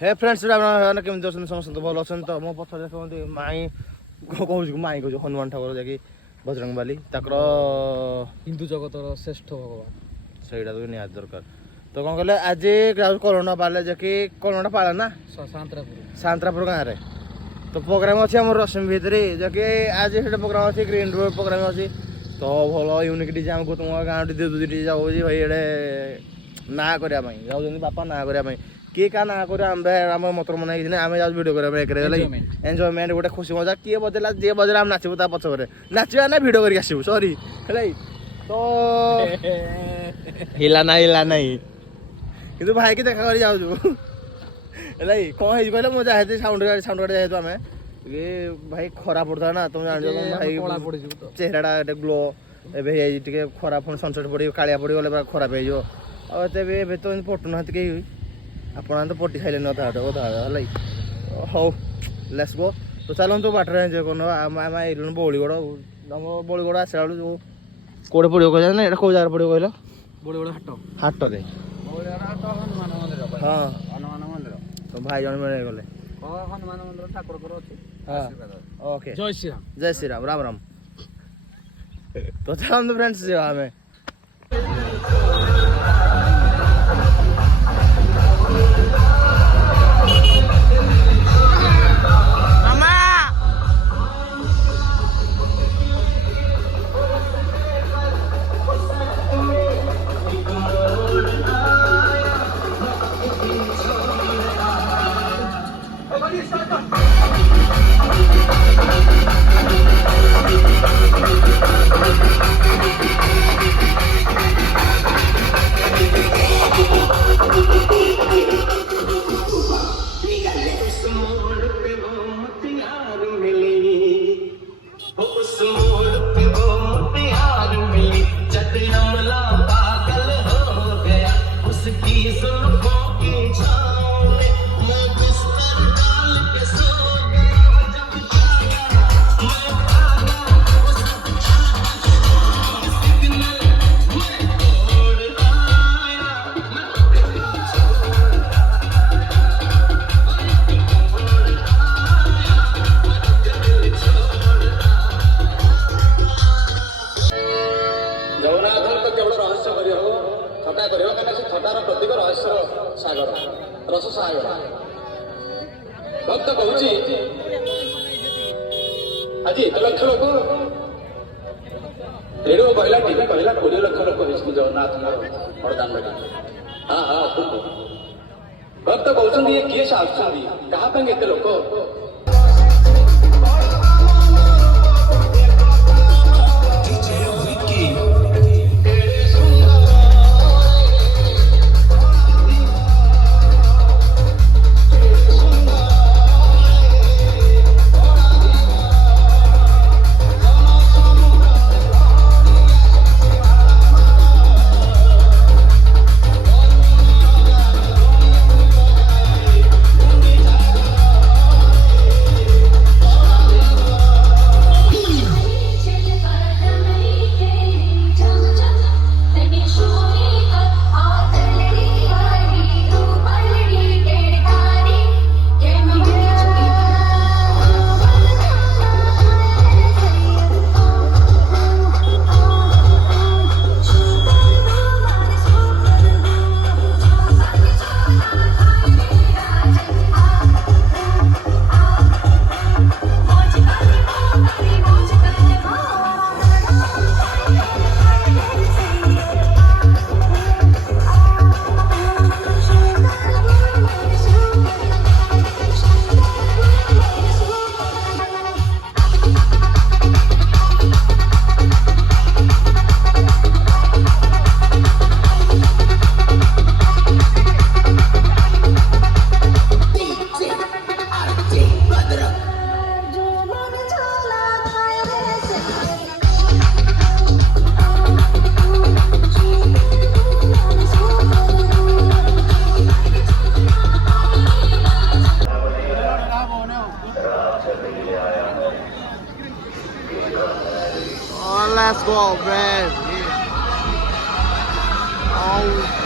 हे friends केमती अच्छा समस्त भल अच्छा तो मो पथर देखते माई कहूँ माई कहूँ हनुमान ठाकुर जैक बजरंगबाली हिंदू जगत श्रेष्ठ भगवान से निहाती दरकार तो कौन कहले आज कोरोना पाले जैकि कोरोना पाला ना सांतरापुर गाँव में तो प्रोग्राम अच्छे आम रश्मि भितर जैकि आज से प्रोग्राम अच्छे ग्रीन रोड प्रोग्राम अच्छी तो भल यूनिक डीजे आमको तुम गाँव डी जाऊँगी भाई ये ना करने जाऊँ बापा ना करने किए क्या ना कर आम मत मन आम जाऊँ भिड कर एंजयमेंट गोटे खुशी मजा किए बजेला जी बजेला आम नाचबू ता पछक नाचा ना भिड कर आसबू सरी है तो हिला ना कि भाई की देखा कर जाऊँ है कौन है कहले मुझे जाए साउंड गाड़ी जाए आम ये भाई खरा पड़ता ना तुम जान भाई चेहराटा ग्लो एवं खरा पुणी सनसेट पड़ कालिया पड़ गले खराब हो तो पटुना कहीं आपण तो पटी खाइले अधा है हौ लेट्स गो तो चलो तो बाटर एंजय करना आम आइलु बौलीगढ़ आम बौलीगढ़ आसला बेलू जो कौटे पड़ो कह ना कौ जगह पड़ो कहल बौलीगढ़ हाट दे हाँ तो भाई जन मिले गले हनुमान मंदिर ठाकुर ओके जय श्री राम राम राम तो चलो फ्रेंड्स हमें भक्त कहूँ आज 1 लाख लोक रेडियो कहला टीवी कहला 20 लाख लोक जगन्नाथ बड़दान हाँ हाँ भक्त कहते ये किए से आसुँच क्या लोक Let's go, man. Oh.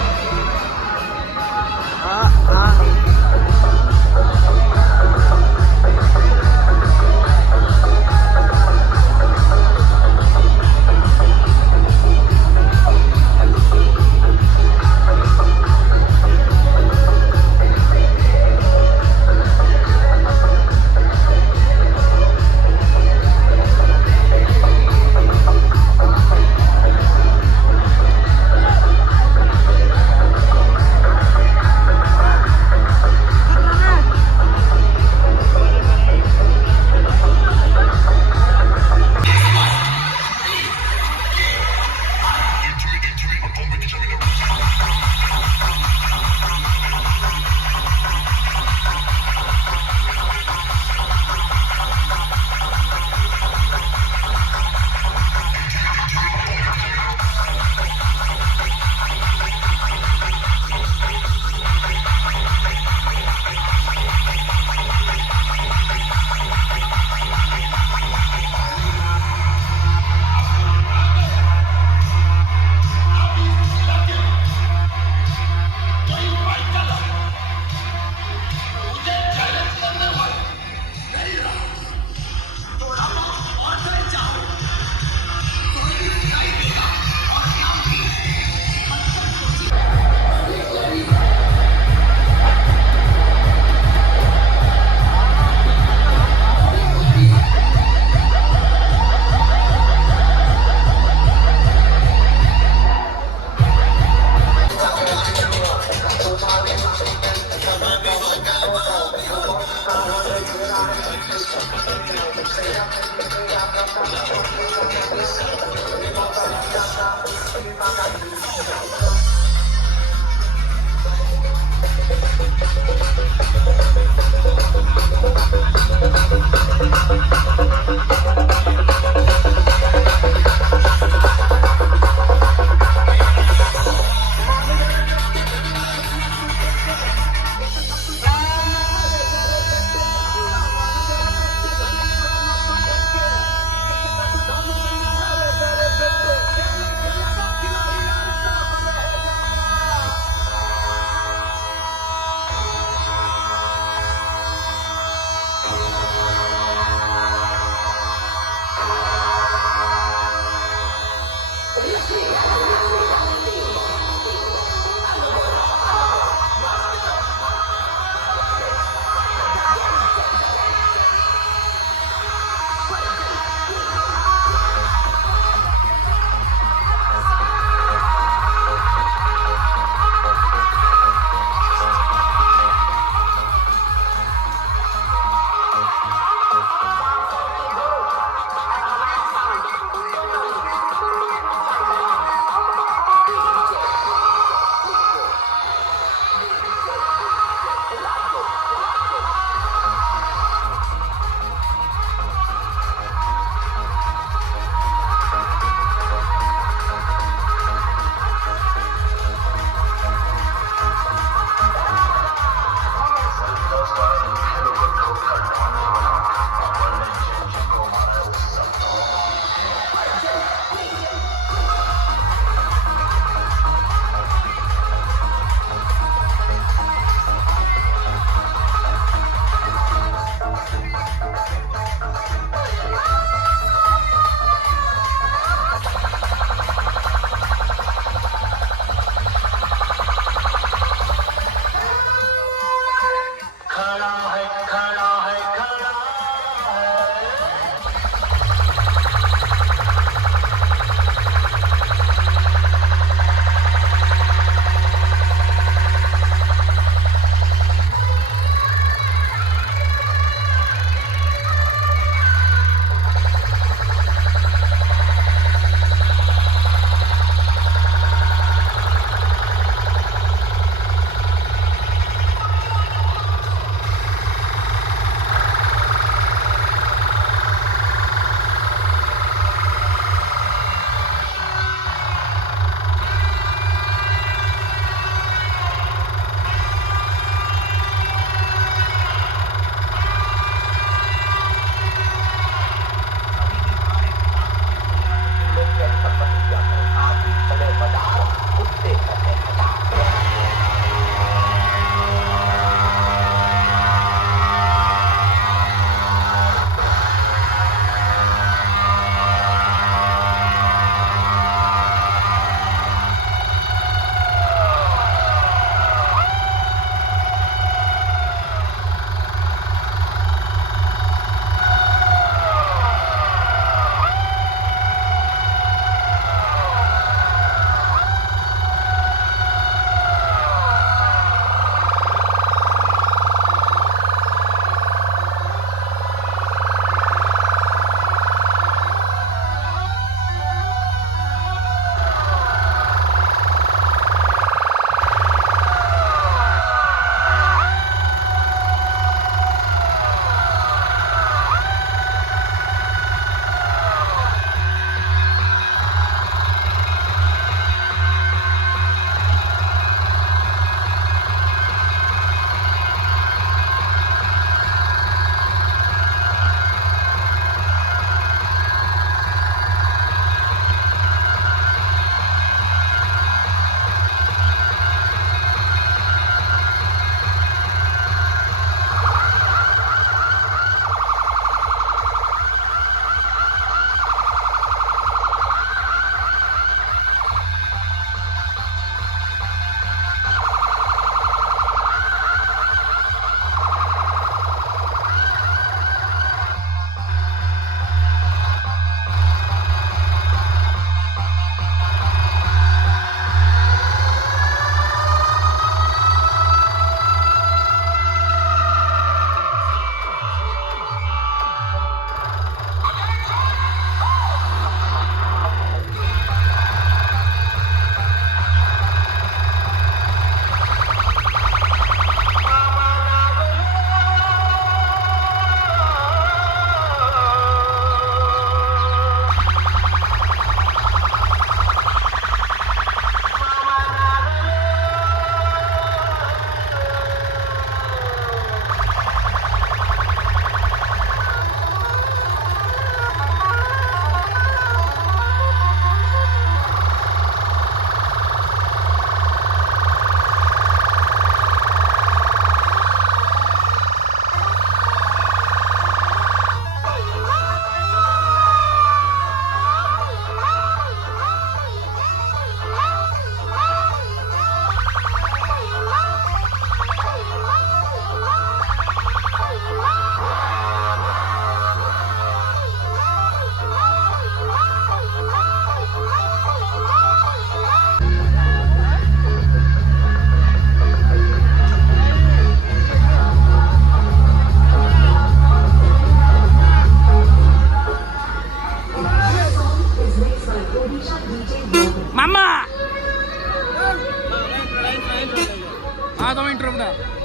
না